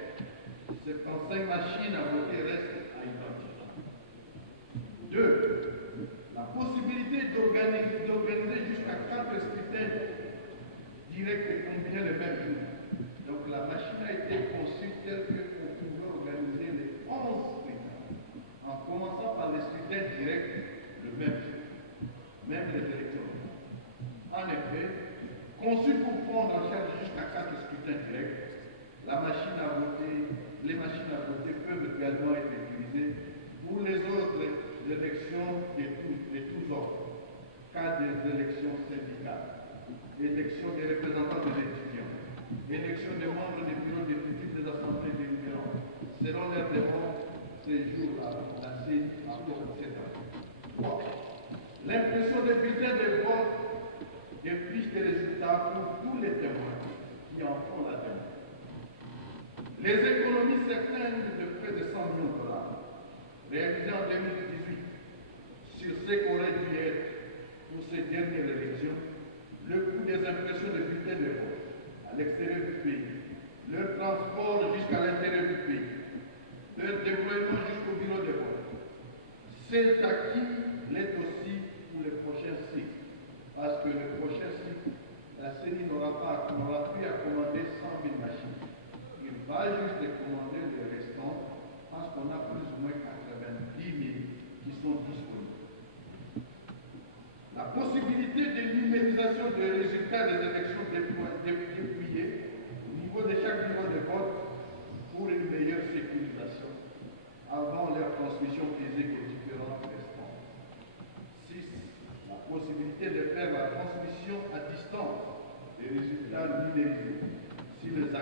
ces 35 machines à voter restent à identifier. 2. La possibilité d'organiser jusqu'à 4 scrutins directs et combinés le même jour. Donc la machine a été conçue telle qu'on pouvait organiser les 11 scrutins, en commençant par les scrutins directs le même jour, même les élections. En effet, conçue pour prendre en charge jusqu'à 4 scrutins directs, les machines à voter peuvent également être utilisées pour les autres élections de tous ordres, cas des élections syndicales, élections des représentants des étudiants, élections des membres des bureaux d'études des assemblées délibérantes. Selon leur demande, ces jours-là, la CENI apporte cette année. L'impression des bulletins de vote et fiches de résultats pour tous les témoins qui en font la demande. Les économies certaines de près de 100 millions de dollars réalisées en 2018 sur ce qu'aurait dû être pour ces dernières élections, le coût des impressions de bulletins de vote à l'extérieur du pays, leur transport jusqu'à l'intérieur du pays, leur déploiement jusqu'au bureau de vote. Ces acquis l'aident aussi pour les prochains cycles, parce que le prochain cycle, la CENI n'aura plus à commander 100 000 machines. Il va juste commander les restants, parce qu'on a plus ou moins 90 000 qui sont disponibles. La possibilité de numérisation des résultats des élections déployées au niveau de chaque bureau de vote pour une meilleure sécurisation avant leur transmission physique aux différents restants. 6. La possibilité de faire la transmission à distance des résultats numérisés. Si les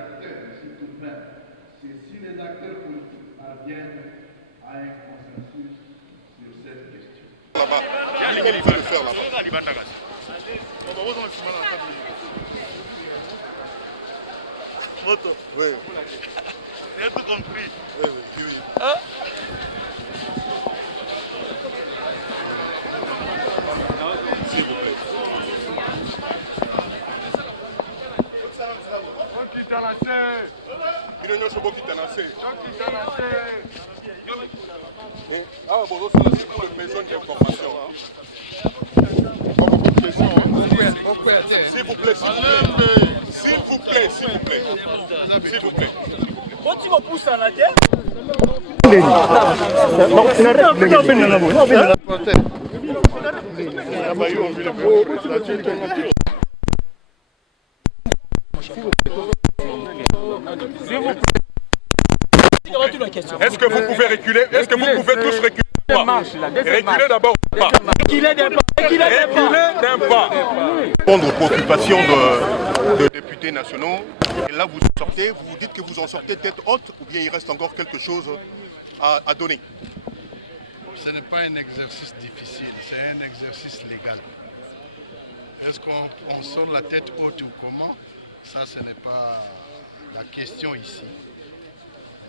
acteurs politiques parviennent à un consensus sur cette question. Là-bas, il faut le faire là-bas. Moto. Oui. J'ai tout compris. Oui. Hein? S'il vous plaît. Ah, bon, c'est une maison d'information. Beaucoup de questions. S'il vous plaît, s'il vous plaît. S'il vous plaît. S'il vous plaît. Quand tu me pousses en la terre, est-ce que vous pouvez reculer? Est-ce que vous pouvez tous reculer? Reculer d'abord ou pas? Reculer d'un pas. Répondre aux préoccupations de députés nationaux. Et là, vous sortez, vous dites que vous en sortez tête haute, ou bien il reste encore quelque chose à donner? Ce n'est pas un exercice difficile, c'est un exercice légal. Est-ce qu'on sort la tête haute ou comment? Ça, ce n'est pas la question ici.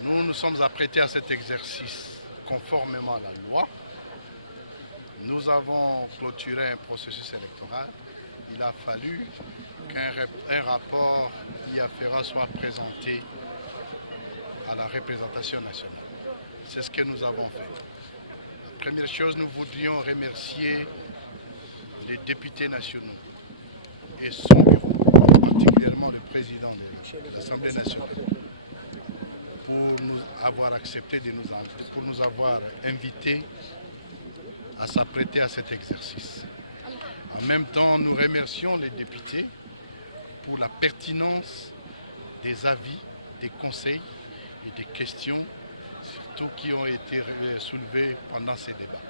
Nous nous sommes apprêtés à cet exercice conformément à la loi. Nous avons clôturé un processus électoral. Il a fallu qu'un rapport y afférent soit présenté à la représentation nationale. C'est ce que nous avons fait. La première chose, nous voudrions remercier les députés nationaux et son bureau, particulièrement le président de l'Assemblée nationale, pour nous avoir accepté pour nous avoir invités à s'apprêter à cet exercice. En même temps, nous remercions les députés pour la pertinence des avis, des conseils et des questions, surtout qui ont été soulevés pendant ces débats.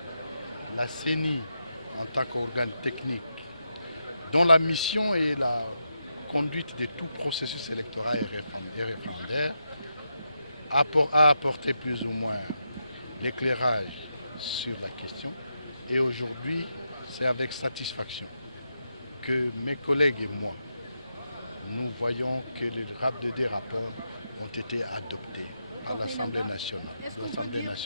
La CENI, en tant qu'organe technique, dont la mission est la conduite de tout processus électoral et référendaire, a apporté plus ou moins l'éclairage sur la question. Et aujourd'hui, c'est avec satisfaction que mes collègues et moi, nous voyons que les deux rapports ont été adoptés par l'Assemblée nationale. Est-ce qu'on peut dire que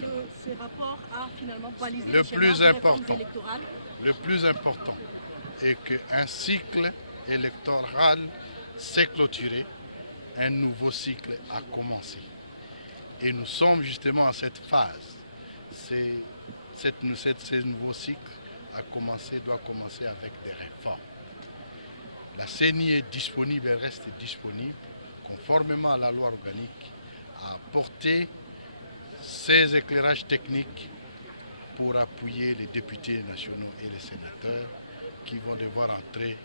ces rapports ont finalement balisé le plus important est qu'un cycle électoral s'est clôturé, un nouveau cycle a commencé. Et nous sommes justement à cette phase. Ce nouveau cycle doit commencer avec des réformes. La CENI est disponible et reste disponible, conformément à la loi organique, à apporter ces éclairages techniques pour appuyer les députés nationaux et les sénateurs qui vont devoir entrer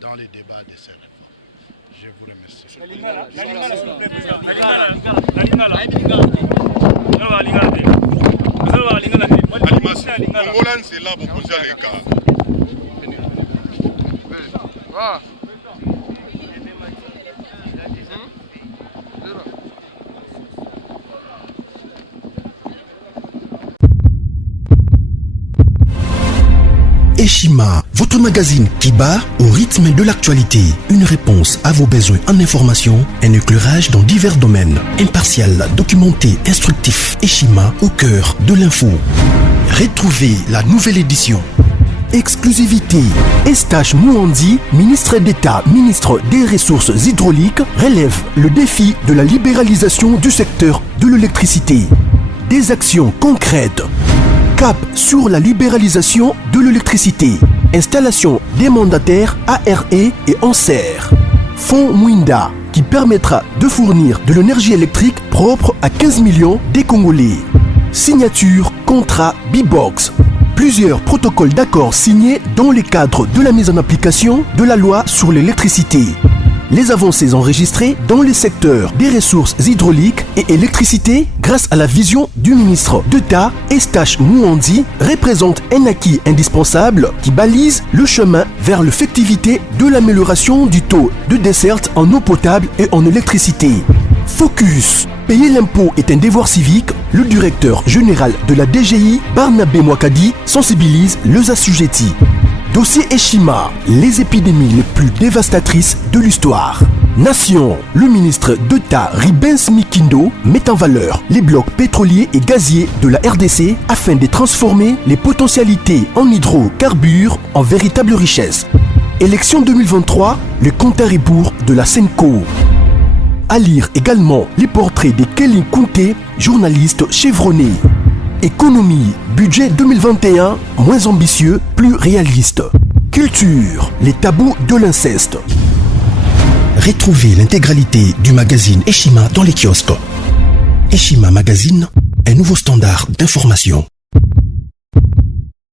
dans les débats de ces réformes. Je vous remercie. c'est là pour poser les cas. Eshima, votre magazine qui bat au rythme de l'actualité. Une réponse à vos besoins en information, un éclairage dans divers domaines. Impartial, documenté, instructif. Eshima au cœur de l'info. Retrouvez la nouvelle édition. Exclusivité. Eustache Mouandi, ministre d'État, ministre des Ressources hydrauliques, relève le défi de la libéralisation du secteur de l'électricité. Des actions concrètes. Cap sur la libéralisation de l'électricité. Installation des mandataires ARE et ANSER. Fonds Mwinda qui permettra de fournir de l'énergie électrique propre à 15 millions des Congolais. Signature contrat B-Box. Plusieurs protocoles d'accord signés dans le cadre de la mise en application de la loi sur l'électricité. Les avancées enregistrées dans les secteurs des ressources hydrauliques et électricité grâce à la vision du ministre d'État Eustache Mouandi représentent un acquis indispensable qui balise le chemin vers l'effectivité de l'amélioration du taux de desserte en eau potable et en électricité. Focus. Payer l'impôt est un devoir civique. Le directeur général de la DGI, Barnabé Mwakadi, sensibilise les assujettis. Dossier Eshima, les épidémies les plus dévastatrices de l'histoire. Nation, le ministre d'État Ribens Mikindo met en valeur les blocs pétroliers et gaziers de la RDC afin de transformer les potentialités en hydrocarbures en véritable richesse. Élection 2023, le compte à rebours de la Senco. À lire également les portraits de Kelly Kounté, journaliste chevronné. Économie, budget 2021, moins ambitieux, plus réaliste. Culture, les tabous de l'inceste. Retrouvez l'intégralité du magazine Eshima dans les kiosques. Eshima Magazine, un nouveau standard d'information.